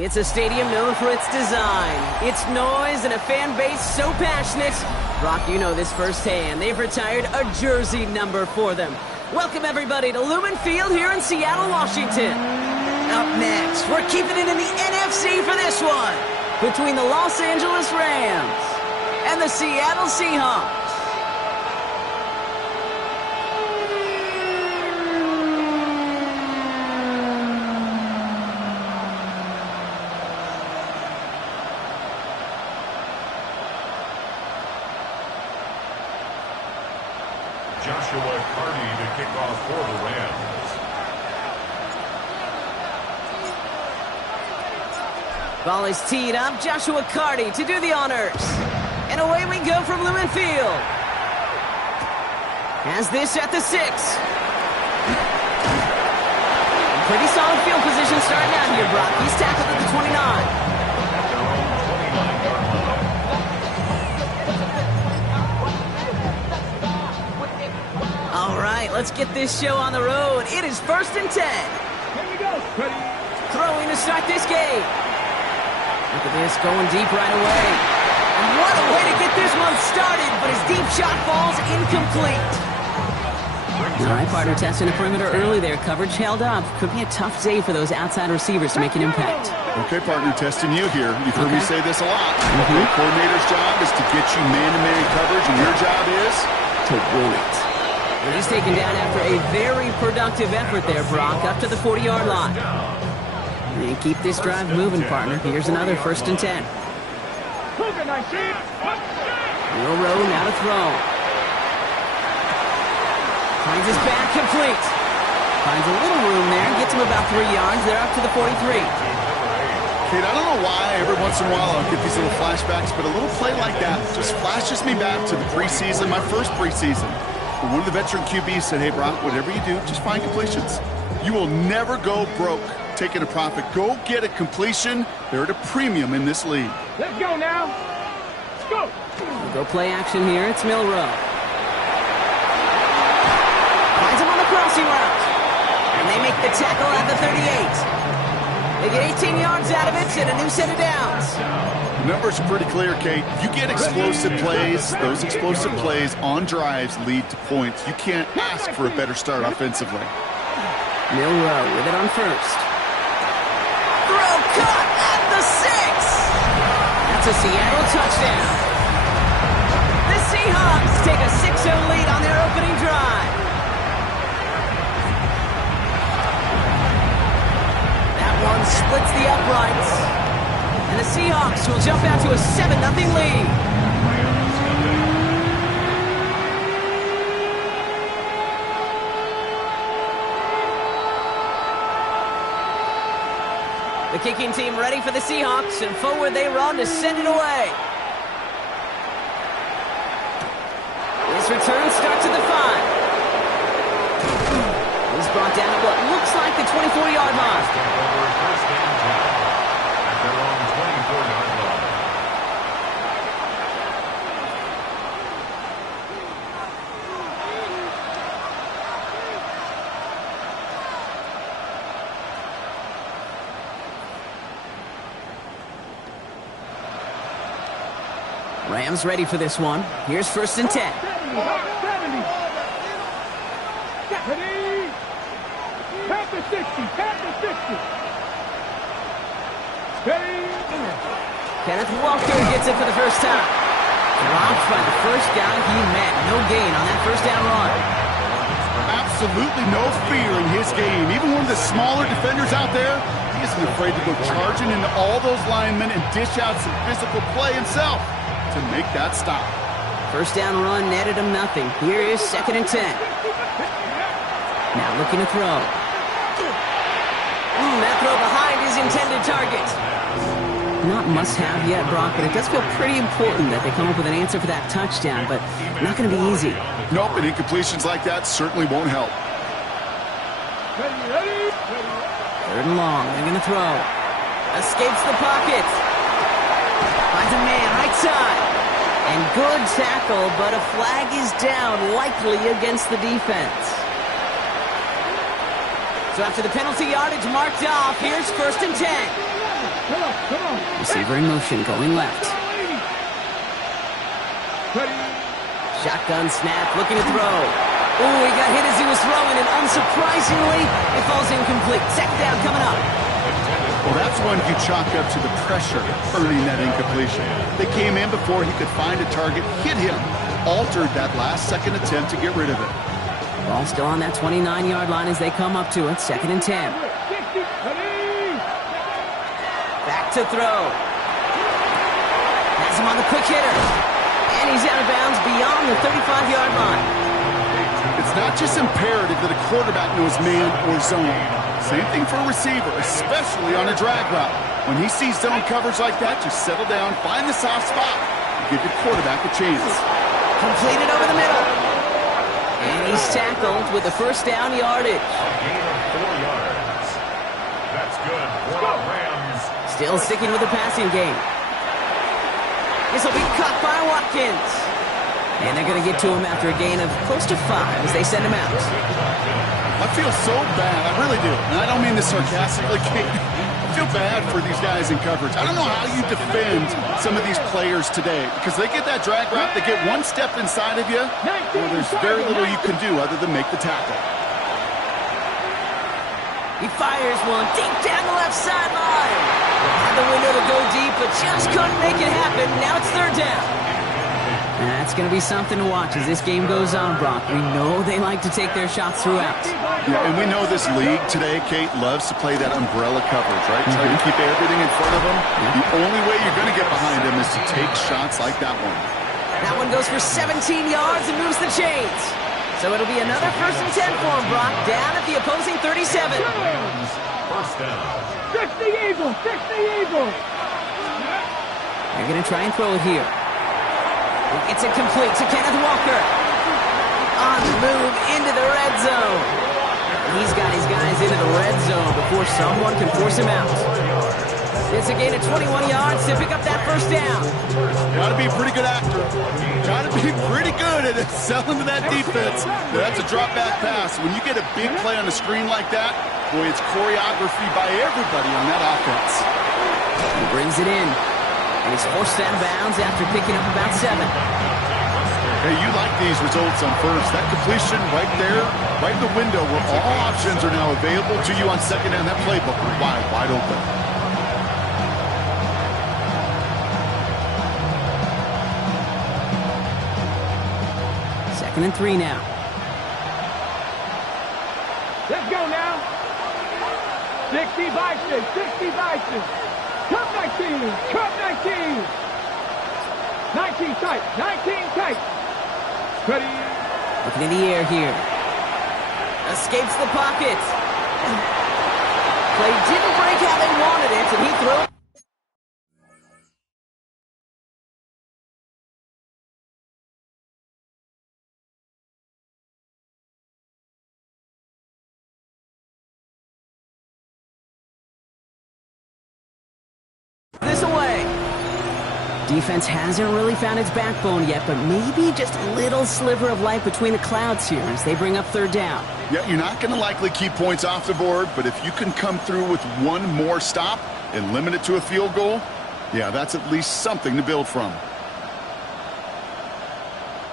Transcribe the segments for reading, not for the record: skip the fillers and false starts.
It's a stadium known for its design, its noise, and a fan base so passionate. Brock, you know this firsthand. They've retired a jersey number for them. Welcome, everybody, to Lumen Field here in Seattle, Washington. Up next, we're keeping it in the NFC for this one, between the Los Angeles Rams and the Seattle Seahawks. Joshua Carty to kick off for the Rams. Ball is teed up. Joshua Carty to do the honors. And away we go from Lumen Field. Has this at the 6. Pretty solid field position starting out here, Brock. He's tackled at the 29. All right, let's get this show on the road. It is 1st and 10. Here we go. Ready. Throwing to start this game. Look at this, going deep right away. And what a way to get this one started, but his deep shot falls incomplete. All right, partner, testing the perimeter early there. Coverage held up. Could be a tough day for those outside receivers to make an impact. Okay, partner, testing you here. You've heard me say this a lot. The coordinator's job is to get you man-to-man coverage, and your job is to win it. And he's taken down after a very productive effort there, Brock, up to the 40-yard line. And keep this drive moving, partner. Here's another 1st and 10. Real row, now to throw. Finds his back complete. Finds a little room there. Gets him about 3 yards. They're up to the 43. Kate, I don't know why every once in a while I'll get these little flashbacks, but a little play like that just flashes me back to the preseason, my first preseason. One of the veteran QBs said, hey, Brock, whatever you do, just find completions. You will never go broke taking a profit. Go get a completion. They're at a premium in this league. Let's go now. Let's go. We'll go play action here. It's Milrow. Finds him on the crossing route. And they make the tackle at the 38. They get 18 yards out of it and a new set of downs. The numbers are pretty clear, Kate. You get explosive plays. Those explosive plays on drives lead to points. You can't ask for a better start offensively. Milrow with it on 1st. Throw caught at the 6. That's a Seattle touchdown. The Seahawks take a 6-0 lead on their opening drive. That one splits the uprights. And the Seahawks will jump out to a 7-0 lead. The kicking team ready for the Seahawks, and forward they run to send it away. This return starts at the 5. He's brought down at what looks like the 24-yard line. Rams ready for this one. Here's 1st and 10. 70. Ready. Pat the 60. Pat the 60. Ready. Kenneth Walker gets it for the first time. Dropped by the first guy he met. No gain on that 1st down run. Absolutely no fear in his game. Even one of the smaller defenders out there, he isn't afraid to go charging into all those linemen and dish out some physical play himself to make that stop. 1st down run netted him nothing. Here is 2nd and 10. Now looking to throw. That throw behind his intended target. Not must-have yet, Brock, but it does feel pretty important that they come up with an answer for that touchdown, but not going to be easy. Nope, and incompletions like that certainly won't help. 3rd and long. They're going to throw. Escapes the pocket. Finds a man right side. And good tackle, but a flag is down, likely against the defense. So after the penalty yardage marked off, here's 1st and 10. Come on. Receiver in motion, going left. Ready. Shotgun snap, looking to throw. Ooh, he got hit as he was throwing, and unsurprisingly, it falls incomplete. Second down coming up. Well, that's one you chalk up to the pressure earning that incompletion. They came in before he could find a target, hit him, altered that last-second attempt to get rid of it. Ball still on that 29-yard line as they come up to it. Second and 10. Back to throw. Has him on the quick hitter. And he's out of bounds beyond the 35-yard line. It's not just imperative that a quarterback knows man or zone. Same thing for a receiver, especially on a drag route. When he sees zone coverage like that, just settle down, find the soft spot, and give your quarterback a chance. Completed over the middle. And he's tackled with the first down yardage. A gain of 4 yards. That's good for the Rams. Still sticking with the passing game. This will be caught by Watkins. And they're going to get to him after a gain of close to 5 as they send him out. I feel so bad. I really do. And I don't mean this sarcastically, Kate. I feel bad for these guys in coverage. I don't know how you defend some of these players today because they get that drag route, they get one step inside of you, well, there's very little you can do other than make the tackle. He fires one deep down the left sideline. Had the window to go deep, but just couldn't make it happen. Now it's third down. That's going to be something to watch as this game goes on, Brock. We know they like to take their shots throughout. Yeah, and we know this league today, Kate, loves to play that umbrella coverage, right? Try to keep everything in front of them. The only way you're going to get behind them is to take shots like that one. That one goes for 17 yards and moves the chains. So it'll be another first and 10 for him, Brock, down at the opposing 37. First down. 60 Eagles. They're going to try and throw it here. It's incomplete to Kenneth Walker. On the move into the red zone. He's got his guys into the red zone before someone can force him out. It's a gain of 21 yards to pick up that first down. Got to be a pretty good actor. Got to be pretty good at selling to that defense. That's a drop-back pass. When you get a big play on the screen like that, boy, it's choreography by everybody on that offense. He brings it in. And he's forced out of bounds after picking up about 7. Hey, you like these results on first. That completion right there, right in the window where all options are now available to you on second down. That playbook wide open. Second and 3 now. Let's go now. 60 Bison. Cut 19. 19 tight. Ready. Looking in the air here. Escapes the pocket. Play didn't break how they wanted it, and he throws. This away. Defense hasn't really found its backbone yet, but maybe just a little sliver of light between the clouds here as they bring up third down. Yeah, you're not going to likely keep points off the board, but if you can come through with one more stop and limit it to a field goal, yeah, that's at least something to build from.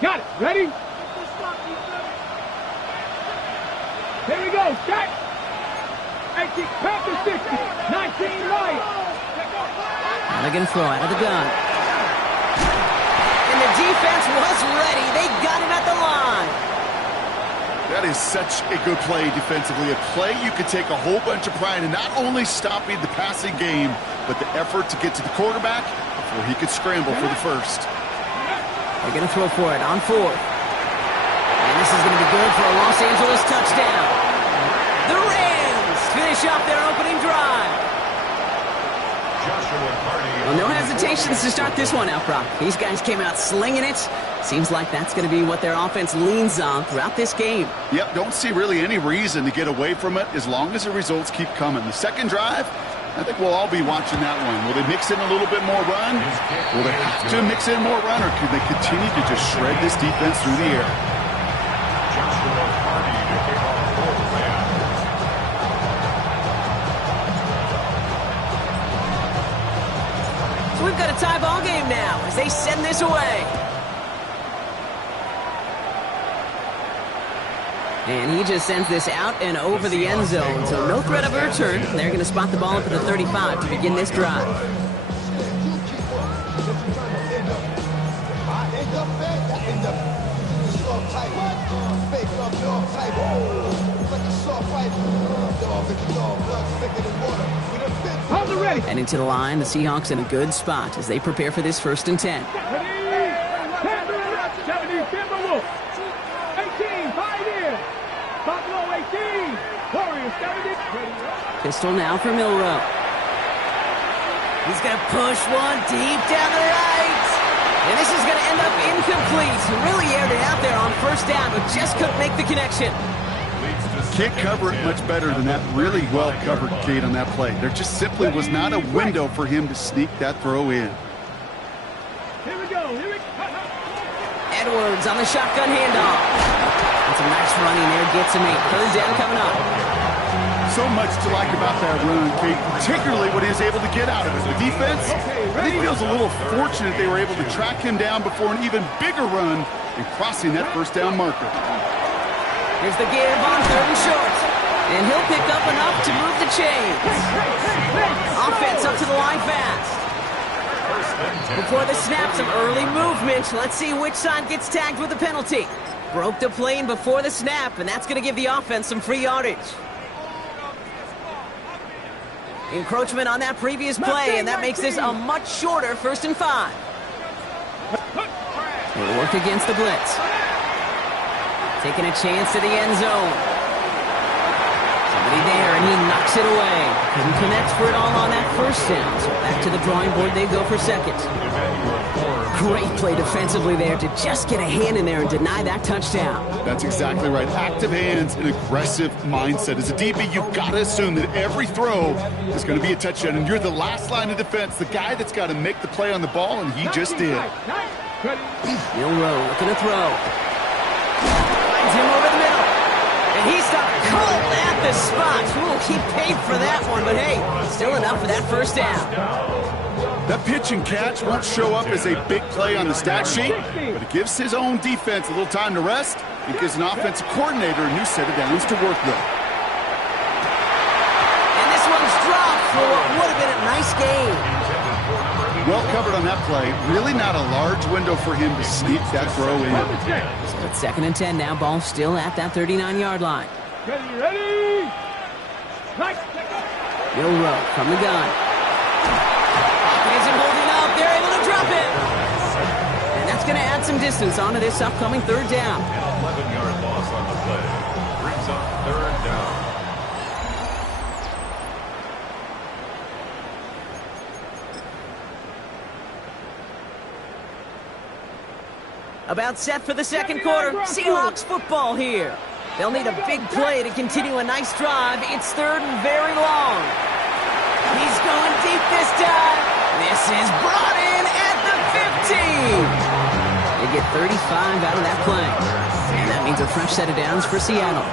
Got it. Ready? Here we go. Shot. 18 past the 60. 19 right. Now they're going to throw out of the gun. And the defense was ready. They got him at the line. That is such a good play defensively. A play you could take a whole bunch of pride in not only stopping the passing game, but the effort to get to the quarterback before he could scramble for the first. They're going to throw for it on fourth. And this is going to be good for a Los Angeles touchdown. The Rams finish off their opening drive. Well, no hesitations to start this one out, Brock. These guys came out slinging it. Seems like that's going to be what their offense leans on throughout this game. Yep, don't see really any reason to get away from it as long as the results keep coming. The second drive, I think we'll all be watching that one. Will they mix in a little bit more run? Will they have to mix in more run, or could they continue to just shred this defense through the air? we've got a tie ball game now as they send this away. And he just sends this out and over the end zone, so no threat of a return. They're going to spot the ball up at the 35 to begin this drive. And into the line, the Seahawks in a good spot as they prepare for this 1st and 10. Pistol now for Milrow. He's going to push one deep down the right. And this is going to end up incomplete. He really aired it out there on 1st down, but just couldn't make the connection. Can't cover it much better than that really well covered Kate on that play. There just simply was not a window for him to sneak that throw in. Here we go. Edwards on the shotgun handoff. And some nice running there gets him 8. 3rd down coming up. So much to like about that run, Kate, particularly what he was able to get out of it. The defense, I think, feels a little fortunate they were able to track him down before an even bigger run and crossing that 1st down marker. Here's the give on 3rd and short. And he'll pick up enough to move the chains. Offense up to the line fast. Before the snap, some early movement. Let's see which side gets tagged with a penalty. Broke the plane before the snap, and that's going to give the offense some free yardage. Encroachment on that previous play, and that makes this a much shorter 1st and 5. We'll work against the blitz. Taking a chance to the end zone. Somebody there, and he knocks it away. Couldn't connect for it all on that 1st down. So back to the drawing board they go for 2nd. Great play defensively there to just get a hand in there and deny that touchdown. That's exactly right. Active hands and aggressive mindset. As a DB, you've got to assume that every throw is going to be a touchdown, and you're the last line of defense, the guy that's got to make the play on the ball, and he just did. Milrow looking to throw. Finds him over the middle. And he stopped cold at the spot. Ooh, he paid for that one, but hey, still enough for that 1st down. That pitch and catch won't show up as a big play on the stat sheet, but it gives his own defense a little time to rest and gives an offensive coordinator a new set of downs to work with. And this one's dropped for what would have been a nice game. Well covered on that play. Really not a large window for him to sneak that throw in. So it's 2nd and 10 now. Ball still at that 39-yard line. Ready? Milrow from the gun. Isn't holding up. They're able to drop it. And that's going to add some distance onto this upcoming 3rd down. An 11-yard loss on the play. Brings up 3rd down. About set for the 2nd quarter. Seahawks football here. They'll need a big play to continue a nice drive. It's 3rd and very long. He's going deep this time. This is brought in at the 15. They get 35 out of that play. And that means a fresh set of downs for Seattle.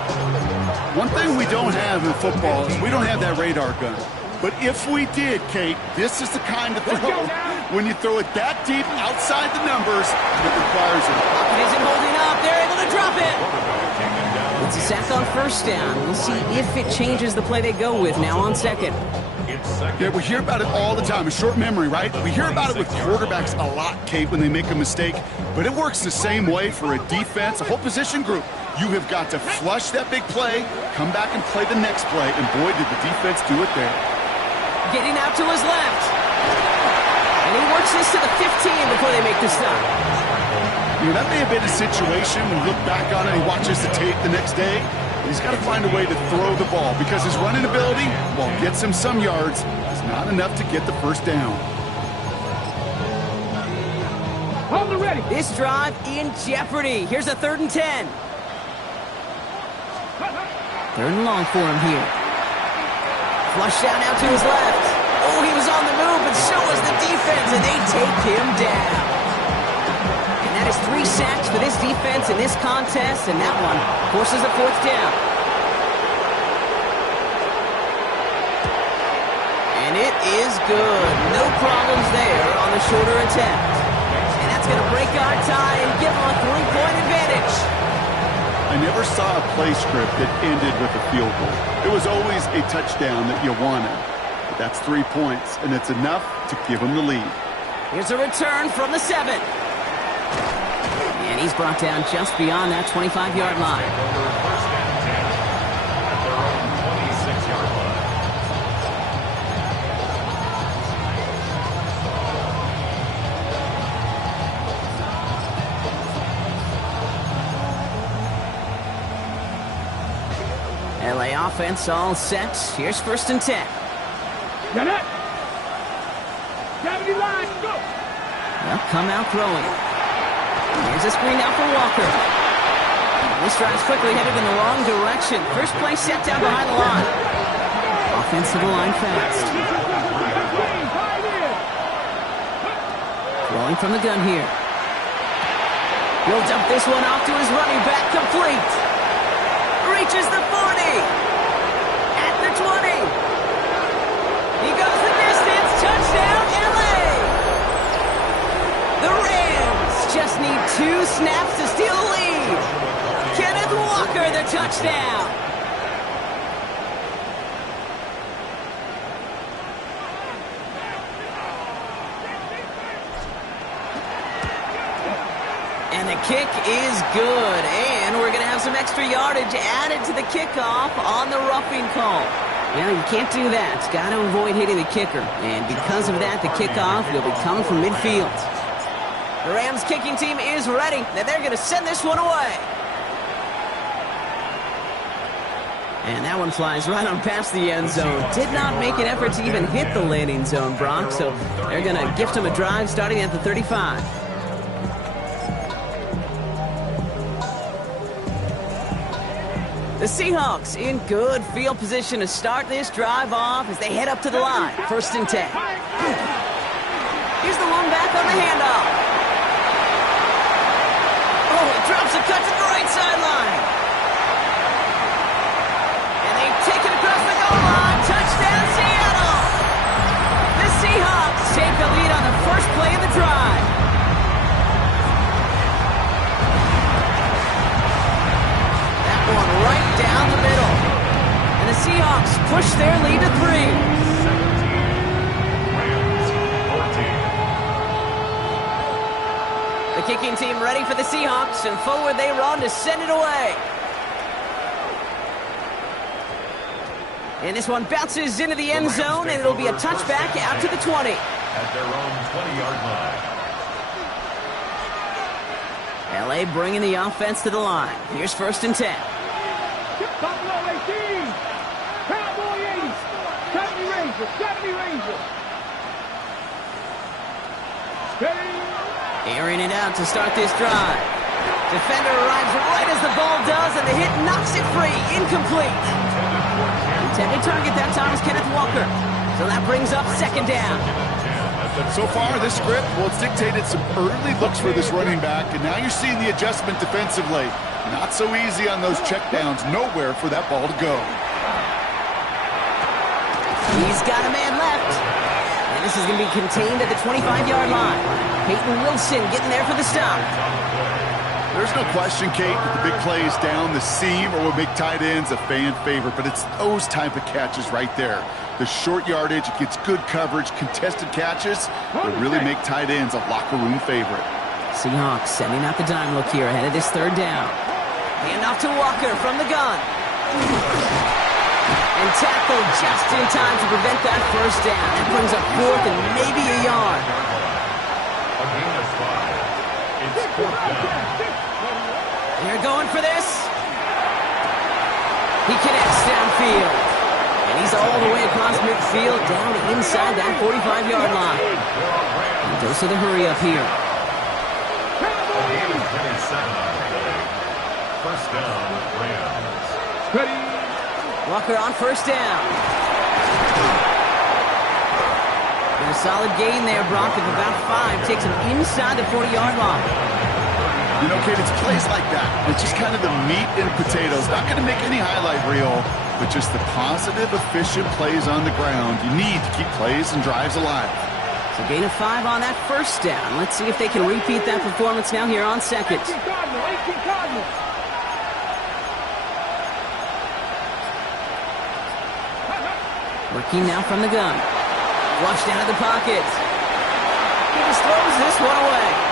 One thing we don't have in football is we don't have that radar gun. But if we did, Kate, this is the kind of throw when you throw it that deep outside the numbers, it requires it. It isn't holding up. They're able to drop it. It's a sack on 1st down. We'll see if it changes the play they go with now on 2nd. Yeah, we hear about it all the time. A short memory, right? We hear about it with quarterbacks a lot, Kate, when they make a mistake. But it works the same way for a defense, a whole position group. You have got to flush that big play, come back and play the next play, and boy, did the defense do it there. Getting out to his left. And he works this to the 15 before they make the stop. You know, that may have been a situation when you look back on it and he watches the tape the next day. He's got to find a way to throw the ball because his running ability, while it gets him some yards, is not enough to get the 1st down. Hold the ready. This drive in jeopardy. Here's a 3rd and 10. 3rd and long for him here. Flushed out now to his left. Oh, he was on the move, but so was the defense, and they take him down. And that is 3 sacks for this defense in this contest, and that one forces a 4th down. And And it is good. No problems there on the shorter attempt. And that's going to break our tie and give them a 3-point advantage. I never saw a play script that ended with a field goal. It was always a touchdown that you wanted. But that's 3 points, and it's enough to give them the lead. Here's a return from the 7. And he's brought down just beyond that 25-yard line. First and 10 at their own 26-yard line. LA offense all set. Here's 1st and 10. Get it. 70 line, go. They'll come out throwing. Here's a screen out for Walker. This drive's quickly headed in the wrong direction. First play set down behind the line. Offensive line fast. Throwing from the gun here. He'll dump this one off to his running back, complete. Reaches the 40. At the 20. He goes the distance. Touchdown, LA. The Rams just need 2 snaps to steal the lead. Kenneth Walker, the touchdown. And the kick is good. And we're going to have some extra yardage added to the kickoff on the roughing call. Yeah, you can't do that. Got to avoid hitting the kicker. And because of that, the kickoff will be coming from midfield. The Rams kicking team is ready. Now they're going to send this one away. And that one flies right on past the end zone. Did not make an effort to even hit the landing zone, Brock. So they're going to gift him a drive starting at the 35. The Seahawks in good field position to start this drive off as they head up to the line. 1st and 10. Here's the one back on the handoff. Oh, he drops a cut to the right sideline. And they take it across the goal line. Touchdown, Seattle. The Seahawks take the lead on the first play of the drive. One right down the middle. And the Seahawks push their lead to 3. 17. Rams 14. The kicking team ready for the Seahawks, and forward they run to send it away. And this one bounces into the end zone, and it'll be a touchback out to the 20. At their own 20-yard line. LA bringing the offense to the line. Here's 1st and 10. Buffalo 18. Cowboy 80. 70 Rangers. 70 Rangers. Steady. Airing it out to start this drive. Defender arrives right as the ball does, and the hit knocks it free. Incomplete. Intended target that time is Kenneth Walker. So that brings up 2nd down. So far, this script, well, it's dictated some early looks for this running back, and now you're seeing the adjustment defensively. Not so easy on those checkdowns. Nowhere for that ball to go. He's got a man left. And this is going to be contained at the 25-yard line. Peyton Wilson getting there for the stop. There's no question, Kate, that the big plays down the seam or will make tight ends a fan favorite, but it's those type of catches right there. The short yardage, it gets good coverage, contested catches that really make tight ends a locker room favorite. Seahawks sending out the dime look here ahead of this 3rd down. Hand off to Walker from the gun. And tackled just in time to prevent that 1st down. That brings up 4th and maybe a yard. A gain of 5. It's 4th down. They're going for this. He connects downfield. And he's all the way across midfield down inside that 45-yard line. And goes to the hurry up here. A gain of 27 on the play. 1st down, Rams. Ready. Walker on 1st down. And a solid gain there, Brock, of about 5. Takes him inside the 40-yard line. You know, Kate, it's plays like that. It's just kind of the meat and potatoes. Not going to make any highlight reel, but just the positive, efficient plays on the ground. You need to keep plays and drives alive. So gain of 5 on that first down. Let's see if they can repeat that performance now here on second. 18 Cardinals. Working now from the gun. Flushed out of the pocket. He just throws this one away.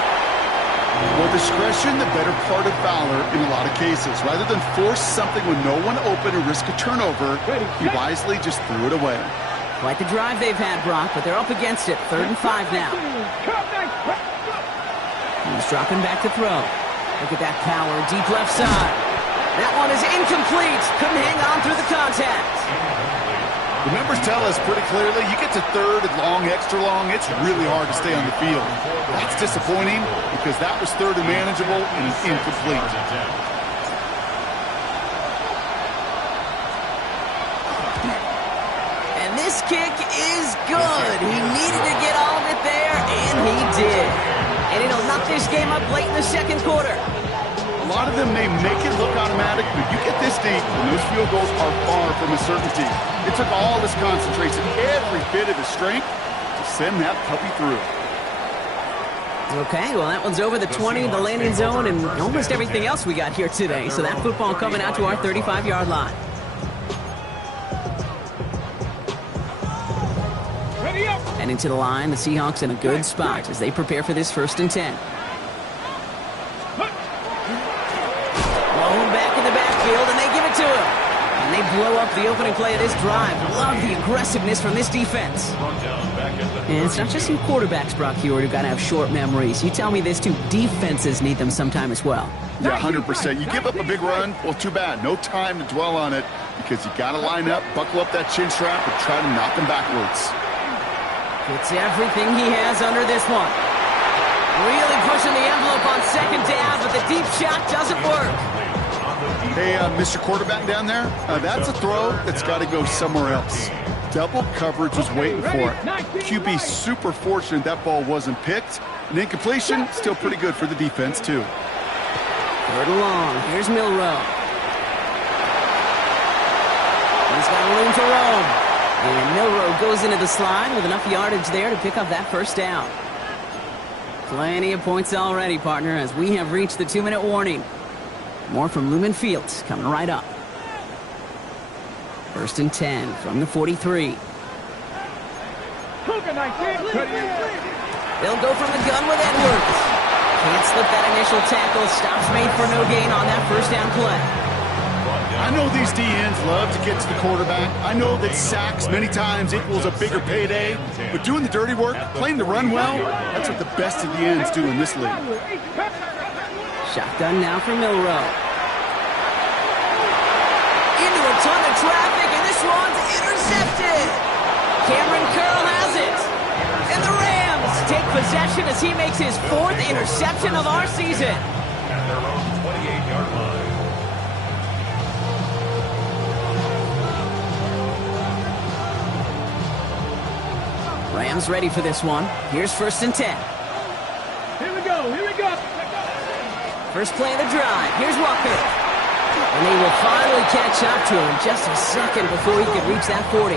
Well, discretion, the better part of valor in a lot of cases. Rather than force something with no one open and risk a turnover, he wisely just threw it away. Quite the drive they've had, Brock, but they're up against it. 3rd and 5 now. He's dropping back to throw. Look at that power, deep left side. That one is incomplete. Couldn't hang on through the contact. The numbers tell us pretty clearly, you get to 3rd and long, extra long, it's really hard to stay on the field. That's disappointing because that was 3rd and manageable and it's incomplete. And this kick is good. He needed to get all of it there, and he did. And it'll knock this game up late in the second quarter. A lot of them may make it look automatic, but you get this deep, and those field goals are far from a certainty. It took all his concentration, every bit of his strength, to send that puppy through. Okay, well, that one's over the 20, the landing zone, and almost everything else we got here today. So that football coming out to our 35-yard line. Ready up. And into the line, the Seahawks in a good spot as they prepare for this 1st and 10. Blown back in the backfield, and they give it to him. And they blow up the opening play of this drive. Love the aggressiveness from this defense. And it's not just some quarterbacks, Brock Hewitt, who've got to have short memories. You tell me this too, defenses need them sometime as well. Yeah, 100%. You give up a big run, well, too bad. No time to dwell on it because you got to line up, buckle up that chin strap, and try to knock them backwards. It's everything he has under this one. Really pushing the envelope on 2nd down, but the deep shot doesn't work. Hey, Mr. Quarterback down there, that's a throw that's got to go somewhere else. Double coverage was waiting for it. QB super fortunate that ball wasn't picked. An incompletion, still pretty good for the defense, too. 3rd and long. Here's Milrow. He's got room to roam. And Milrow goes into the slide with enough yardage there to pick up that 1st down. Plenty of points already, partner, as we have reached the 2-minute warning. More from Lumen Fields coming right up. 1st and 10 from the 43. They'll go from the gun with Edwards. Can't slip that initial tackle. Stops made for no gain on that 1st down play. I know these DNs love to get to the quarterback. I know that sacks many times equals a bigger payday, but doing the dirty work, playing the run well, that's what the best of the ends do in this league. Shotgun now for Milrow. Into a ton of traffic, and this one's intercepted. Cameron Curl has it. And the Rams take possession as he makes his 4th interception of our season. At their own 28-yard line. Rams ready for this one. Here's 1st and 10. Here we go. First play of the drive. Here's Walker. And they will finally catch up to him just a second before he could reach that 40.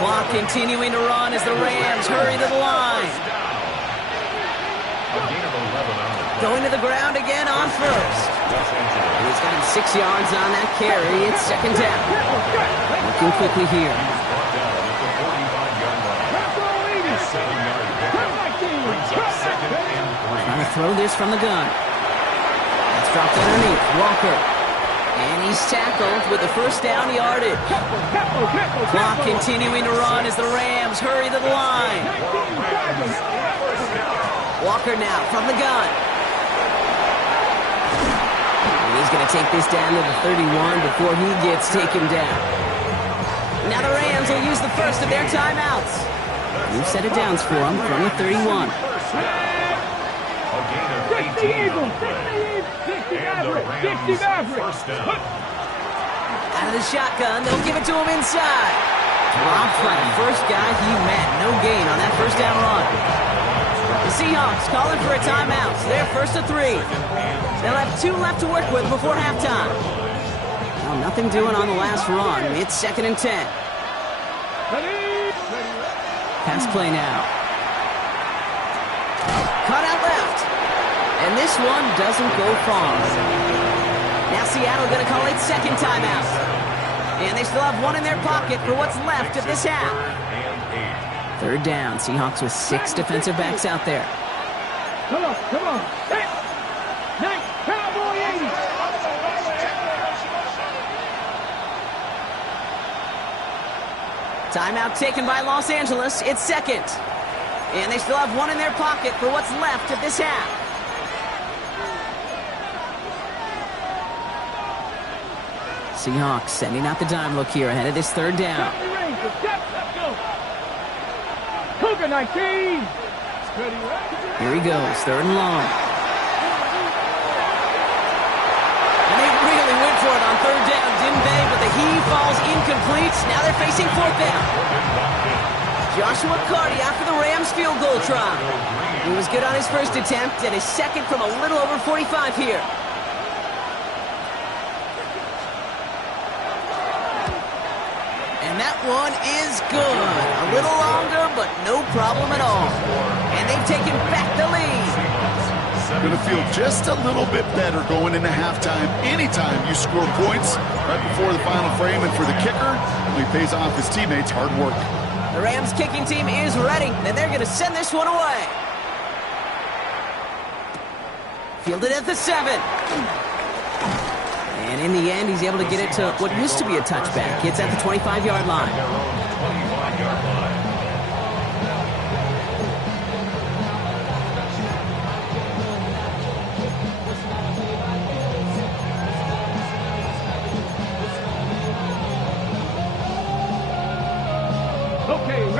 Clock continuing to run as the Rams hurry to the line. Going to the ground again on 1st. He's got him 6 yards on that carry. It's 2nd down. Looking quickly here. Trying to throw this from the gun. That's dropped underneath. Walker. And he's tackled with the 1st down yardage. Clock continuing to run as the Rams hurry to the line. Walker now from the gun. And he's going to take this down to the 31 before he gets taken down. Now the Rams will use the first of their timeouts. New set of downs for him from the 31. Out of the shotgun, they'll give it to him inside. Dropped by the first guy he met. No gain on that 1st down run. The Seahawks calling for a timeout. So they're 1st and 3. They'll have 2 left to work with before halftime. Well, nothing doing on the last run. It's 2nd and 10. Pass play now. Cut out left. And this one doesn't go far. Now Seattle going to call it second timeout. And they still have one in their pocket for what's left of this half. 3rd down. Seahawks with 6 defensive backs out there. Come on, come on. Hey. Nice cowboy 80. Timeout taken by Los Angeles. It's 2nd. And they still have one in their pocket for what's left of this half. Seahawks sending out the dime look here ahead of this 3rd down. Cougar 19. Here he goes, 3rd and long. And they really went for it on 3rd down, didn't they? But the heave falls incomplete. Now they're facing 4th down. Joshua Cardiac for the Rams field goal try. He was good on his first attempt and his second from a little over 45 here. And that one is good. A little longer, but no problem at all. And they've taken back the lead. Going to feel just a little bit better going into halftime. Anytime you score points right before the final frame, and for the kicker, he pays off his teammates' hard work. The Rams kicking team is ready, and they're going to send this one away. Fielded at the 7. And in the end, he's able to get it to what used to be a touchback. It's at the 25-yard line.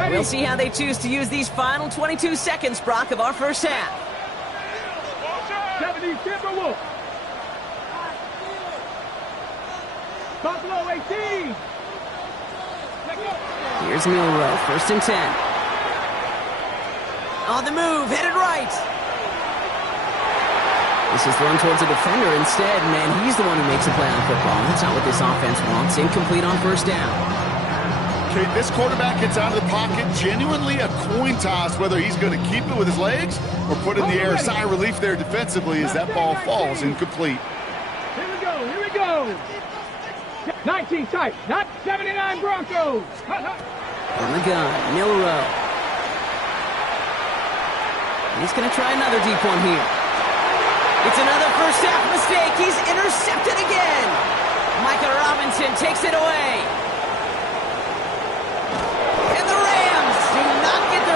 We'll see how they choose to use these final 22 seconds, Brock, of our first half. 70 Timberwolves. Buffalo 18. Here's Milrow, 1st and 10. On the move, headed right. This is thrown towards a defender instead, and he's the one who makes a play on football. That's not what this offense wants. Incomplete on 1st down. This quarterback gets out of the pocket, genuinely a coin toss whether he's going to keep it with his legs or put in the air. Sigh of relief there defensively as that ball falls incomplete. Here we go, here we go. 19 tight, not 79 Broncos. On the gun, Milrow. He's going to try another deep one here. It's another first half mistake. He's intercepted again. Micah Robinson takes it away.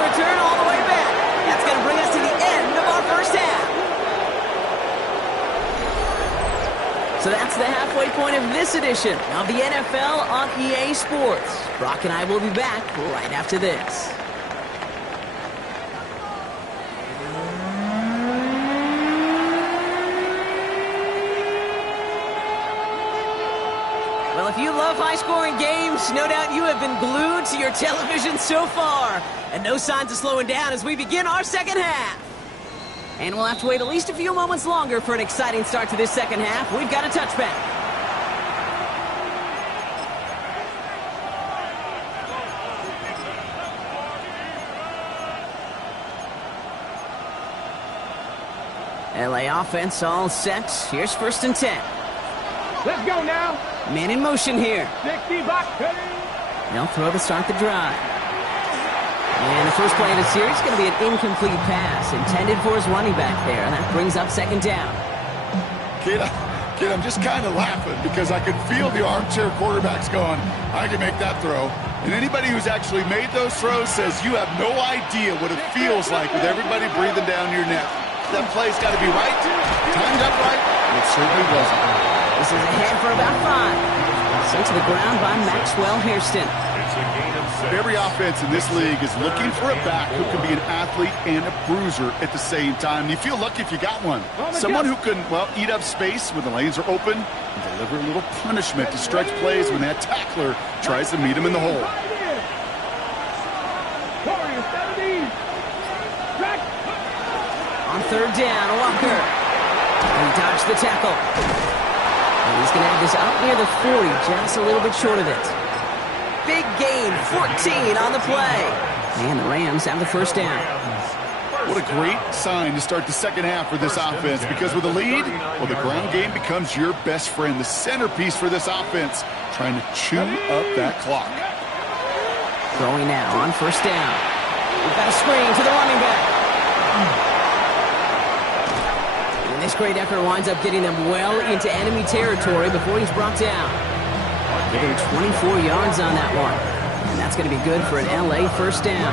Return all the way back. That's going to bring us to the end of our first half. So that's the halfway point of this edition of the NFL on EA Sports. Brock and I will be back right after this. Well, if you love high-scoring games, no doubt you have been glued to your television so far. And no signs of slowing down as we begin our second half. And we'll have to wait at least a few moments longer for an exciting start to this second half. We've got a touchback. LA offense all set. Here's 1st and 10. Let's go now. Man in motion here. 60 box. They'll throw to start the drive. And the first play of the series is going to be an incomplete pass intended for his running back there, and that brings up 2nd down. Kid, I'm just kind of laughing because I can feel the armchair quarterbacks going, I can make that throw. And anybody who's actually made those throws says you have no idea what it feels like with everybody breathing down your neck. That play's got to be right, timed up right, and it certainly wasn't. This is ahead for about 5. Sent to the ground by Maxwell Hairston. Every offense in this league is looking for a back who can be an athlete and a bruiser at the same time. You feel lucky if you got one. Someone who can, well, eat up space when the lanes are open and deliver a little punishment to stretch plays when that tackler tries to meet him in the hole. On 3rd down, Walker. He dodged the tackle. And he's he's going to have this up near the 40, just a little bit short of it. Big gain, 14 on the play. And the Rams have the first down. What a great sign to start the second half for this offense, because with a lead, well, the ground game becomes your best friend, the centerpiece for this offense, trying to chew up that clock. Throwing now on first down. We've got a screen to the running back. And this great effort winds up getting them well into enemy territory before he's brought down. Getting 24 yards on that one. And that's going to be good for an LA first down.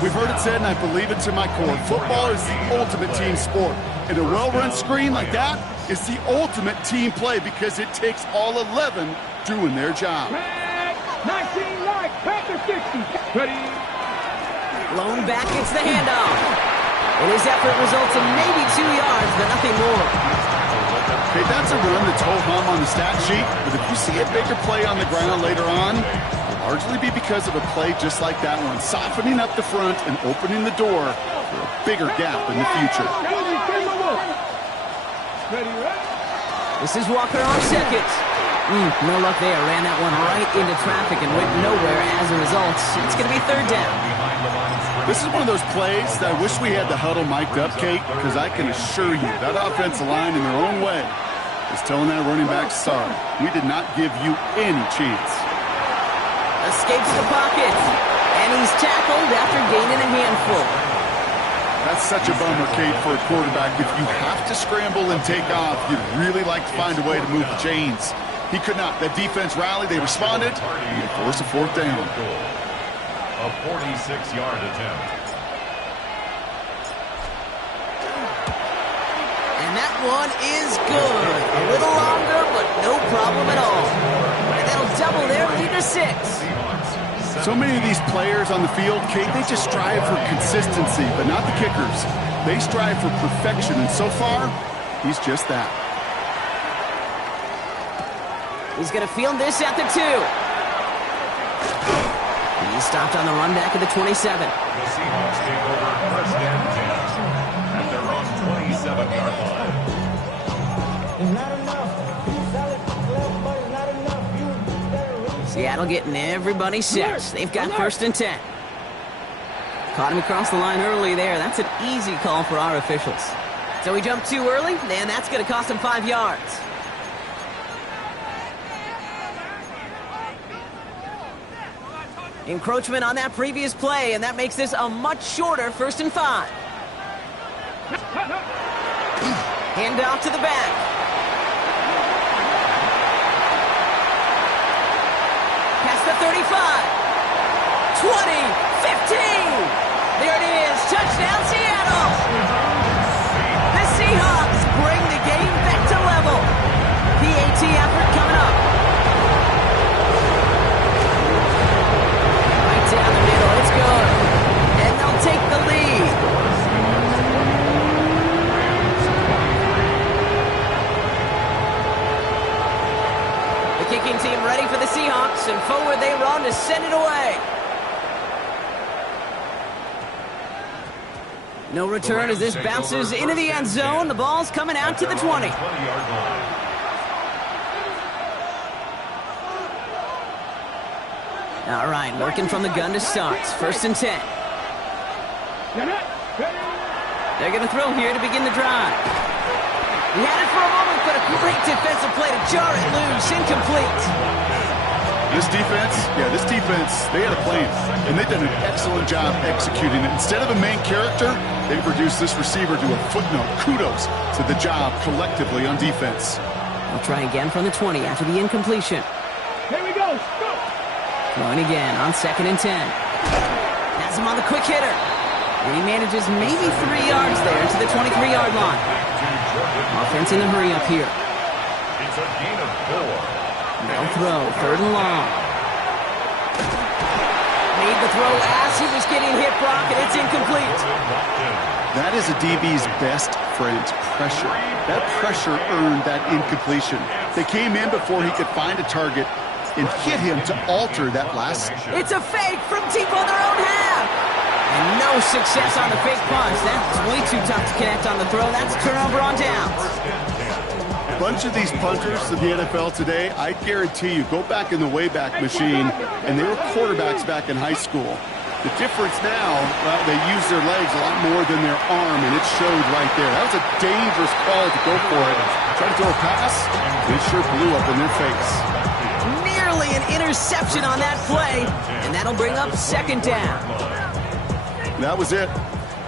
We've heard it said, and I believe it to my core, football is the ultimate team sport. And a well-run screen like that is the ultimate team play because it takes all 11 doing their job. 19 right, Panther 60. Ready. Blown back, it's the handoff. And his effort results in maybe 2 yards, but nothing more. Okay, that's a run that's ho-hum on the stat sheet, but if you see a bigger play on the ground later on, it'll largely be because of a play just like that one, softening up the front and opening the door for a bigger gap in the future. This is Walker on second. No luck there. Ran that one right into traffic and went nowhere as a result. It's going to be third down. This is one of those plays that I wish we had the huddle mic'd up, Kate, because I can assure you that offensive line in their own way is telling that running back, sorry, we did not give you any chance. Escapes the pocket, and he's tackled after gaining a handful. That's such a bummer, Kate, for a quarterback. If you have to scramble and take off, you'd really like to find a way to move the chains. He could not. That defense rallied, they responded, and they forced a fourth down. A 46-yard attempt. And that one is good. A little longer, but no problem at all. And that'll double their lead to 6. So many of these players on the field, Kate, they just strive for consistency, but not the kickers. They strive for perfection, and so far, he's just that. He's going to field this at the 2. He's stopped on the run back at the 27. The Seahawks take over first and 10 at their own 27-yard line. Seattle getting everybody set. They've got first and 10. Caught him across the line early there. That's an easy call for our officials. So he jumped too early, and that's going to cost him 5 yards. Encroachment on that previous play, and that makes this a much shorter first and 5. Hand off to the back. Past the 35. 20, 15. There it is. Touchdown, Seattle. The Seahawks bring the game back to level. PAT effort coming up. Down the middle, it's good. And they'll take the lead. The kicking team ready for the Seahawks, and forward they run to send it away. No return as this bounces into the end zone. The ball's coming out to the 20. All right, working from the gun to start. First and 10. They're going to throw here to begin the drive. He had it for a moment, but a great defensive play to jar it loose. Incomplete. This defense, they had a plan, and they've done an excellent job executing it. Instead of a main character, they've reduced this receiver to a footnote. Kudos to the job collectively on defense. They'll try again from the 20 after the incompletion. Here we go. Go. Throwing again on second and 10. Has him on the quick hitter. And he manages maybe 3 yards there to the 23-yard line. Offense in the hurry up here. It's a gain of 4. They'll throw, third and long. Made the throw as he was getting hit, Brock, and it's incomplete. That is a DB's best friend, pressure. That pressure earned that incompletion. They came in before he could find a target and hit him to alter that last. It's a fake from deep on their own half. And no success on the fake punch. That's way too tough to connect on the throw. That's turnover on downs. bunch of these punters in the NFL today, I guarantee you, go back in the Wayback Machine, and they were quarterbacks back in high school. The difference now, well, they use their legs a lot more than their arm, and it showed right there. That was a dangerous call to go for it. Try to throw a pass, and it sure blew up in their face. Nearly an interception on that play, and that'll bring up second down. That was it.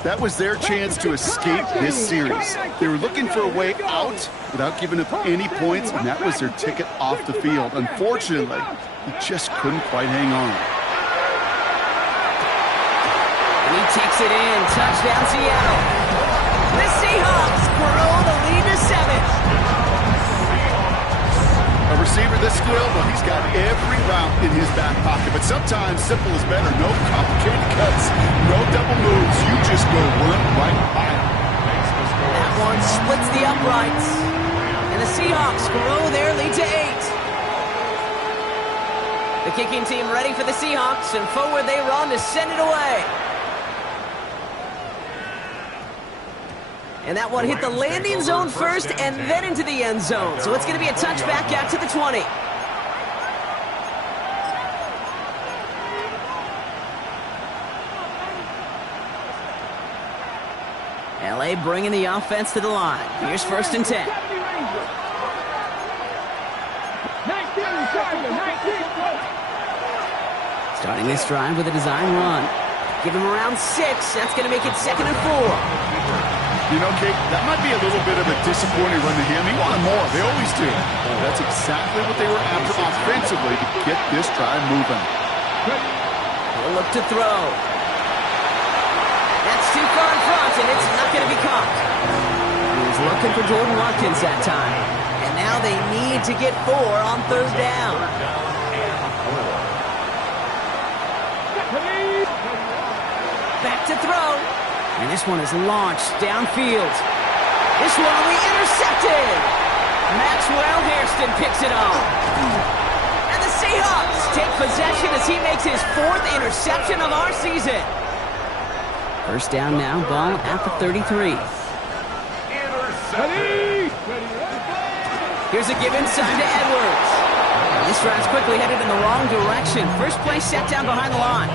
That was their chance to escape this series. They were looking for a way out without giving up any points, and that was their ticket off the field. Unfortunately, he just couldn't quite hang on. And he takes it in. Touchdown, Seattle. The Seahawks grow the lead to 7. A receiver this skilled, well, he's got every route in his back pocket. But sometimes simple is better. No complicated cuts, no double moves. You just go run right by him. That one splits the uprights. And the Seahawks grow their lead to 8. The kicking team ready for the Seahawks, and forward they run to send it away. And that one hit the landing zone first and then into the end zone. So it's going to be a touchback out to the 20. LA bringing the offense to the line. Here's 1st and 10. 19, Starting this drive with a design run. Give him around 6. That's going to make it 2nd and 4. You know, Kate, that might be a little bit of a disappointing run to him. He wanted more. They always do. That's exactly what they were after offensively to get this drive moving. He'll look to throw. That's too far in front, and it's not going to be caught. He's looking for Jordan Watkins that time. And now they need to get 4 on 3rd down. Back to throw. And this one is launched downfield. This one will be intercepted. Maxwell Hairston picks it off. And the Seahawks take possession as he makes his 4th interception of our season. 1st down now, ball at the 33. Here's a give inside to Edwards. This drive's quickly headed in the wrong direction. First play set down behind the line.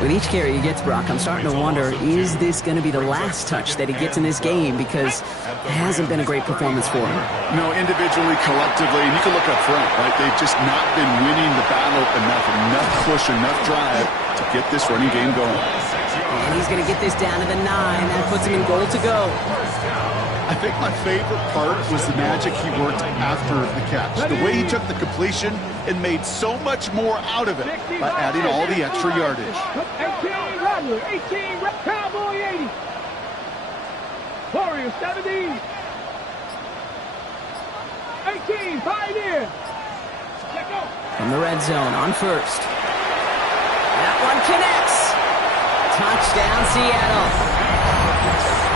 With each carry he gets, Brock, I'm starting to wonder, is this going to be the last touch that he gets in this game? Because it hasn't been a great performance for him. No, individually, collectively, and you can look up front, right? They've just not been winning the battle enough push, enough drive to get this running game going. And he's going to get this down to the 9. That puts him in goal to go. I think my favorite part was the magic he worked after the catch. The way he took the completion and made so much more out of it by adding all the extra yardage. 18 Rattler, 18 Cowboy 80. Warrior 70. 18 Pioneer. From the red zone on 1st. That one connects. Touchdown, Seattle.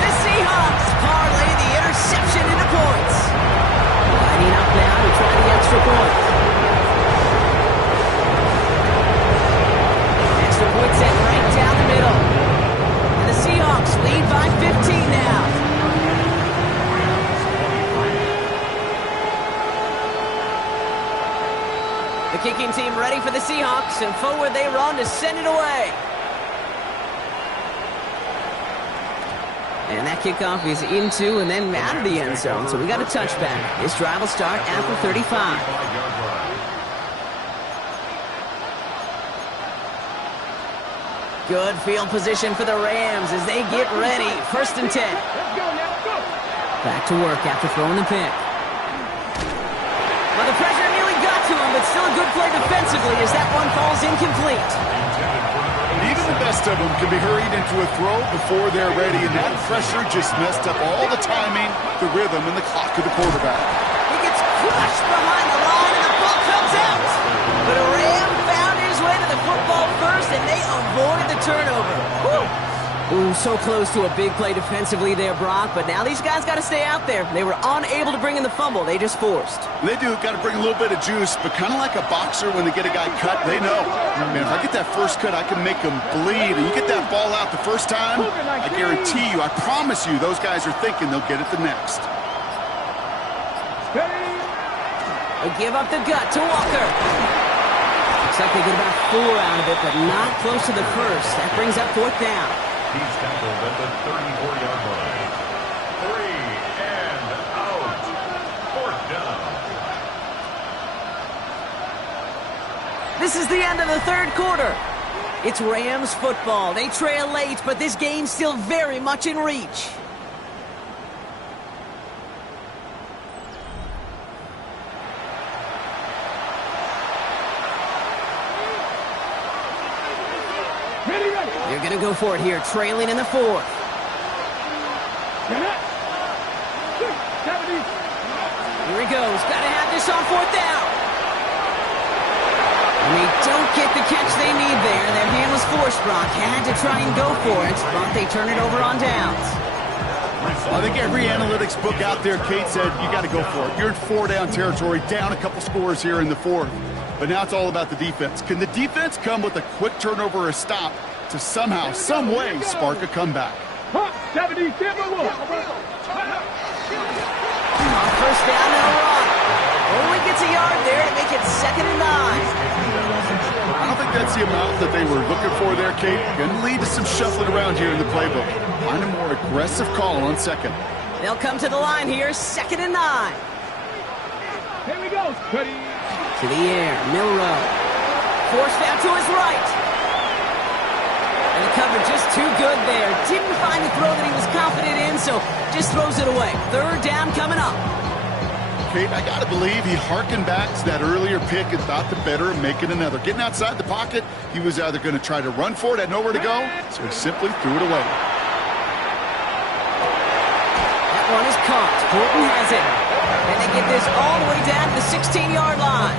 The Seahawks parlay the interception into points. Lining up now to try the extra point. Extra point set right down the middle. And the Seahawks lead by 15 now. The kicking team ready for the Seahawks, and forward they run to send it away. And that kickoff is into and then out of the end zone. So we got a touchback. This drive will start at the 35. Good field position for the Rams as they get ready. 1st and 10. Back to work after throwing the pick. Well, the pressure nearly got to him, but still a good play defensively as that one falls incomplete. Even the best of them can be hurried into a throw before they're ready, and that pressure just messed up all the timing, the rhythm, and the clock of the quarterback. He gets crushed behind the line, and the ball comes out. But a Ram found his way to the football first, and they avoid the turnover. Woo! Ooh, so close to a big play defensively there, Brock, but now these guys got to stay out there. They were unable to bring in the fumble. They just forced. They do. Got to bring a little bit of juice, but kind of like a boxer when they get a guy cut, they know. Man, if I get that first cut, I can make them bleed. And you get that ball out the first time, I guarantee you, I promise you, those guys are thinking they'll get it the next. They give up the gut to Walker. Looks like they get about 4 out of it, but not close to the first. That brings up 4th down. He's tackled at the 34-yard line. 3 and out. 4th down. This is the end of the 3rd quarter. It's Rams football. They trail late, but this game's still very much in reach. They're going to go for it here, trailing in the 4th. Here he goes. Got to have this on 4th down. And they don't get the catch they need there. Their hand was forced, Brock. Had to try and go for it, but they turn it over on downs. I think every analytics book out there, Kate, said you got to go for it. You're in 4-down territory, down a couple scores here in the 4th. But now it's all about the defense. Can the defense come with a quick turnover or a stop to somehow, some way, spark a comeback? 77. First down and a run. Only gets a yard there to make it 2nd and 9. I don't think that's the amount that they were looking for there, Kate. Going to lead to some shuffling around here in the playbook. Find a more aggressive call on 2nd. They'll come to the line here, 2nd and 9. Here we go. Ready. To the air, Milrow. Forced out to his right. And the cover just too good there. Didn't find the throw that he was confident in, so just throws it away. 3rd down coming up. Kate, I got to believe he harkened back to that earlier pick and thought the better of making another. Getting outside the pocket, he was either going to try to run for it, had nowhere to go, so he simply threw it away. That one is caught. Horton has it. And they get this all the way down to the 16-yard line.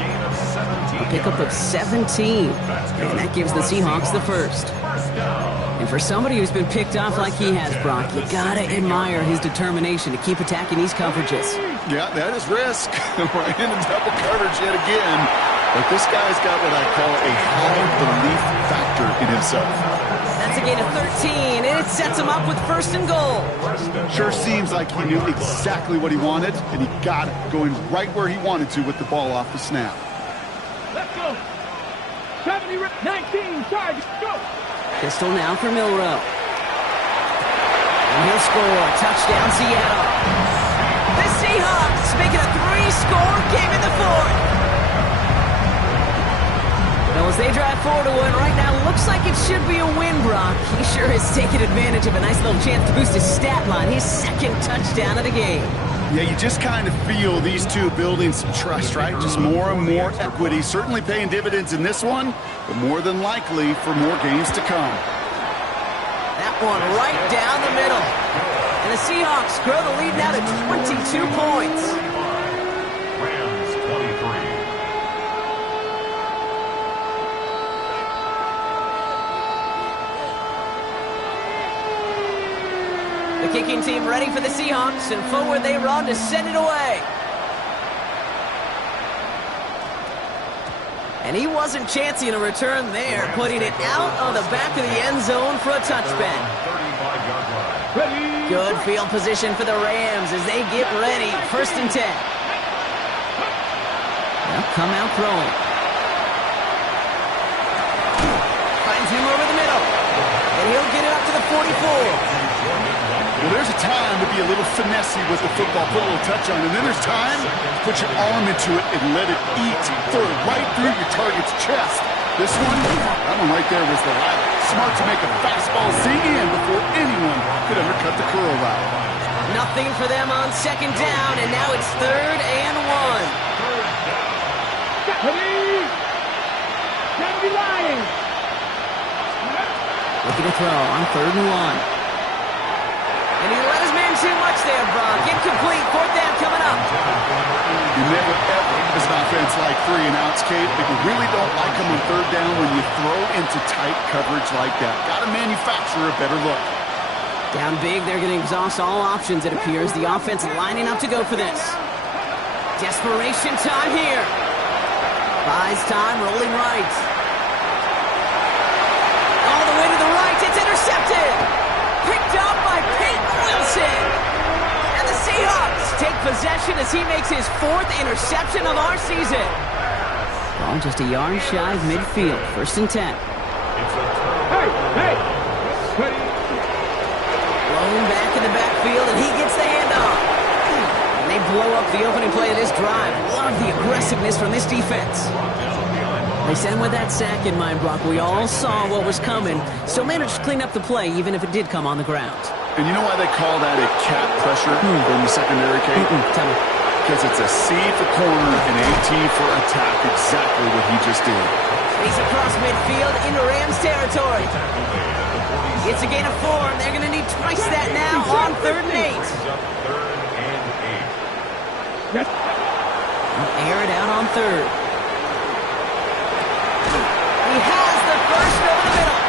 A pickup of 17. And that gives the Seahawks the first. And for somebody who's been picked off like he has, Brock, you gotta admire his determination to keep attacking these coverages. Yeah, that is risk. We're in double coverage yet again. But this guy's got what I call a high belief factor in himself. That's a gain of 13, and it sets him up with 1st and goal. Sure seems like he knew exactly what he wanted, and he got it, going right where he wanted to with the ball off the snap. Let's go. 19, charge, go. Pistol now for Milrow. And he'll score. Touchdown, Seattle. The Seahawks making a 3-score game in the 4th. Well, as they drive forward to win right now, looks like it should be a win, Brock. He sure has taken advantage of a nice little chance to boost his stat line. His 2nd touchdown of the game. Yeah, you just kind of feel these two building some trust, right? Just more and more equity. Certainly paying dividends in this one, but more than likely for more games to come. That one right down the middle. And the Seahawks grow the lead now to 22 points. Rams 23. The kicking team ready for the Seahawks, and forward they run to send it away. And he wasn't chancing a return there, putting it out on the back of the end zone for a touchback. 35-yard line. Ready. Good field position for the Rams as they get ready. 1st and 10. They'll come out throwing. Finds him over the middle. And he'll get it up to the 44. Well, there's a time to be a little finessey with the football, put a little touch on it, and then there's time to put your arm into it and let it eat, throw it right through your target's chest. This one, that one right there was the ladder. Smart to make a fastball sing in before anyone could undercut the curl route. Nothing for them on 2nd down, and now it's 3rd and 1. Ready. Can't be lying. Looking to throw on 3rd and 1. And he let his man too much there, Brock. Incomplete. 4th down coming up. You never ever, as an offense, like 3 and outs, Kate, but you really don't like them on 3rd down when you throw into tight coverage like that. Got to manufacture a better look. Down big, they're going to exhaust all options, it appears. The offense lining up to go for this. Desperation time here. Buys time, rolling right. All the way to the right. It's intercepted. Picked up by Peyton Wilson. And the Seahawks take possession as he makes his 4th interception of our season. Ball just a yard shy of midfield. 1st and 10. Hey! Blown back in the backfield, and he gets the handoff. And they blow up the opening play of this drive. Love the aggressiveness from this defense. They send with that sack in mind, Brock. We all saw what was coming, so managed to clean up the play, even if it did come on the ground. And you know why they call that a cat pressure in the secondary, Kate? Tell me. Because it's a C for corner and a T for attack. Exactly what he just did. He's across midfield into Rams territory. It's a gain of 4. They're going to need twice that now on 3rd and 8. Air it out on 3rd. He has the first over the middle.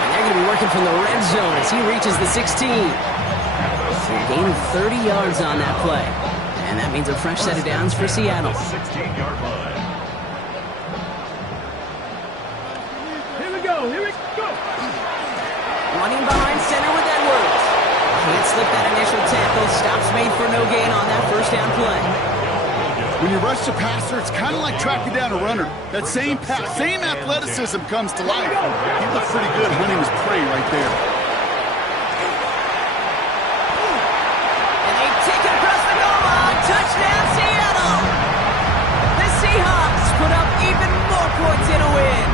And they're going to be working from the red zone as he reaches the 16. A gain of 30 yards on that play. And that means a fresh set of downs for Seattle. 16-yard line. Here we go. Running behind center with Edwards. Can't slip that initial tackle. Stops made for no gain on that 1st down play. When you rush the passer, it's kind of like tracking down a runner. That same pass, same athleticism comes to life. He looked pretty good hunting his prey right there. And they take it across the goal line. Touchdown, Seattle! The Seahawks put up even more points in a win.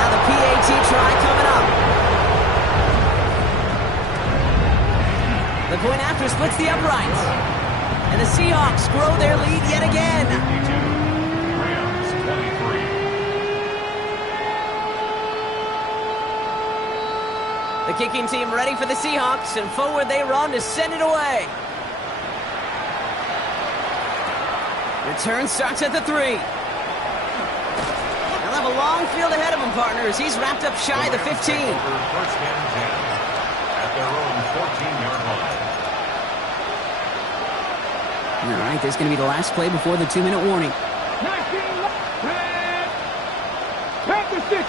Now the PAT try coming up. The point after splits the uprights. And the Seahawks grow their lead yet again. 52, Rams 23. The kicking team ready for the Seahawks, and forward they run to send it away. Return starts at the 3. They'll have a long field ahead of him, partners. He's wrapped up shy of the 15. 1st and 10 at their own 14-yard line. All right, this is going to be the last play before the 2-minute warning. 19 Pat the 60.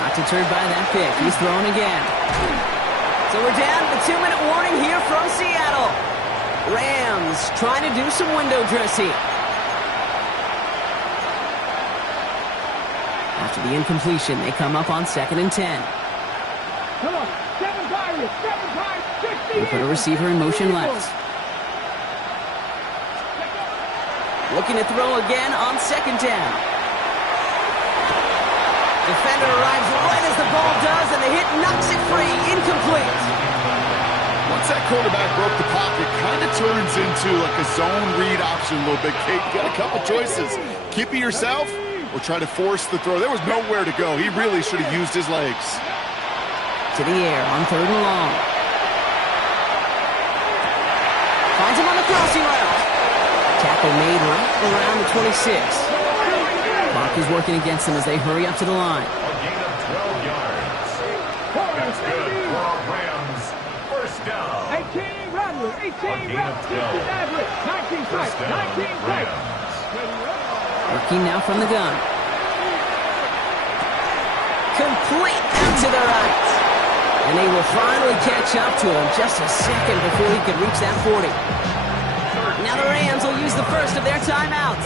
Not deterred by that pick. He's thrown again. So we're down to the 2-minute warning here from Seattle. Rams trying to do some window dressing. After the incompletion, they come up on 2nd and 10. Come on, 7 times, 60. They put a receiver in motion left. Looking to throw again on 2nd down. Defender arrives right as the ball does, and the hit knocks it free. Incomplete. Once that quarterback broke the pocket, kind of turns into like a zone read option a little bit. Kate, you got a couple choices. Keep it yourself or try to force the throw. There was nowhere to go. He really should have used his legs. To the air on 3rd and long. Finds him on the crossing route. Tackle made right around the 26. Clock is working against them as they hurry up to the line. A gain of 12 yards. That's good for our Rams. 1st down. 18 Rattler, 18 gain of Rattler, 19 First tight, down, 19 tight. Rams. Working now from the gun. Complete out to the right. And they will finally catch up to him just a second before he could reach that 40. Now the Rams will use the first of their timeouts.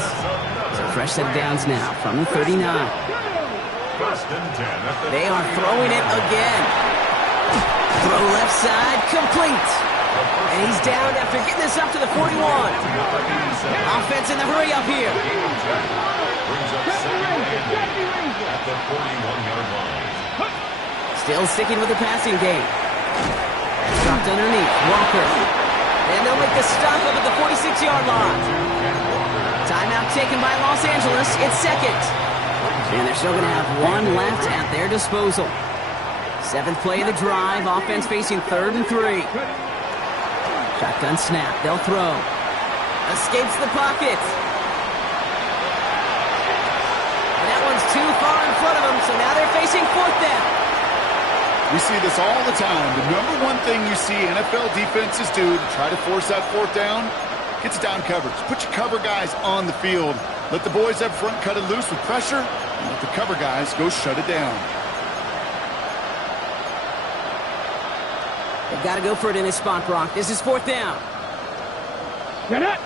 So fresh set of downs now from the 39. 1st and 10 at the They are throwing it again. Throw left side, complete. And he's down after getting this up to the 41. Offense in the hurry up here. brings up 2nd and 8 at the 41-yard line. Still sticking with the passing game. Dropped underneath. Walker. And they'll make the stop up at the 46-yard line. Timeout taken by Los Angeles. It's 2nd. And they're still going to have 1 left at their disposal. 7th play of the drive. Offense facing 3rd and 3. Shotgun snap. They'll throw. Escapes the pocket. And that one's too far in front of them, so now they're facing 4th down. We see this all the time. The number one thing you see NFL defenses do to try to force that 4th down, gets down coverage. Put your cover guys on the field. Let the boys up front cut it loose with pressure, and let the cover guys go shut it down. They've got to go for it in this spot, Brock. This is 4th down. Get up.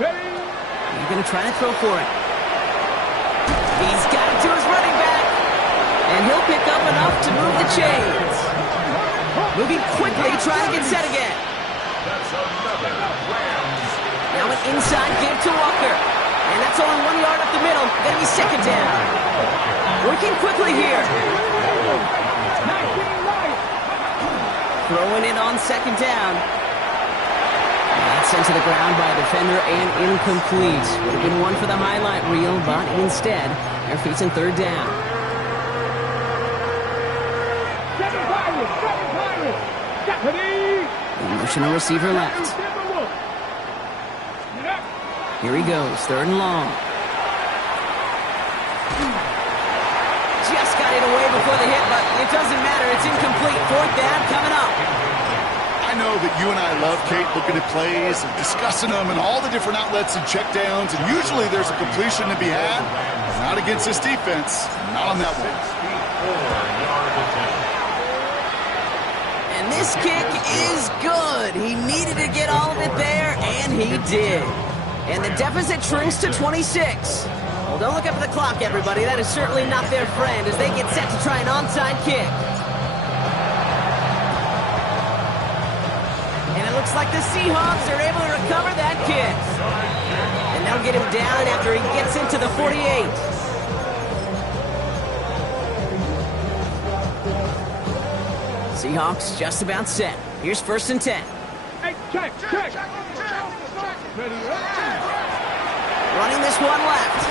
Ready. He's going to try to throw for it. He's got it to his running back. And he'll pick up enough to move the chains. Moving quickly, trying to get set again. Now an inside give to Walker. And that's only 1 yard up the middle. Going to be 2nd down. Working quickly here. Throwing it on 2nd down. That's sent to the ground by a defender and incomplete. Would have been one for the highlight reel, but instead, they're facing 3rd down. Motion receiver left. Here he goes, 3rd and long. Just got it away before the hit, but it doesn't matter. It's incomplete. 4th down coming up. I know that you and I love, Kate, looking at plays and discussing them and all the different outlets and checkdowns, and usually there's a completion to be had. Not against this defense. Not on that one. And this kick is good. He needed to get all of it there, and he did. And the deficit shrinks to 26. Well, don't look up at the clock, everybody. That is certainly not their friend as they get set to try an onside kick. And it looks like the Seahawks are able to recover that kick. And they'll get him down after he gets into the 48. Seahawks just about set. Here's 1st and 10. Hey, check. Running this one left.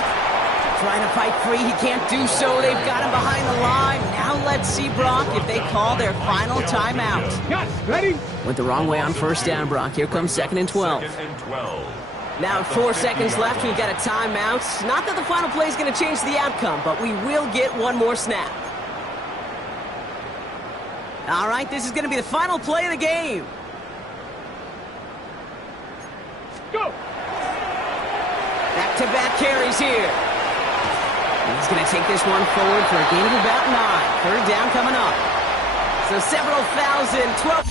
Trying to fight free. He can't do so. They've got him behind the line. Now let's see, Brock, if they call their final timeout. Yes, ready? Went the wrong way on 1st down, Brock. Here comes 2nd and 12. Now 4 seconds left. We've got a timeout. Not that the final play is going to change the outcome, but we will get one more snap. All right, this is going to be the final play of the game. Go! Back-to-back carries here. He's going to take this one forward for a gain of about 9. 3rd down coming up. So several thousand, 12...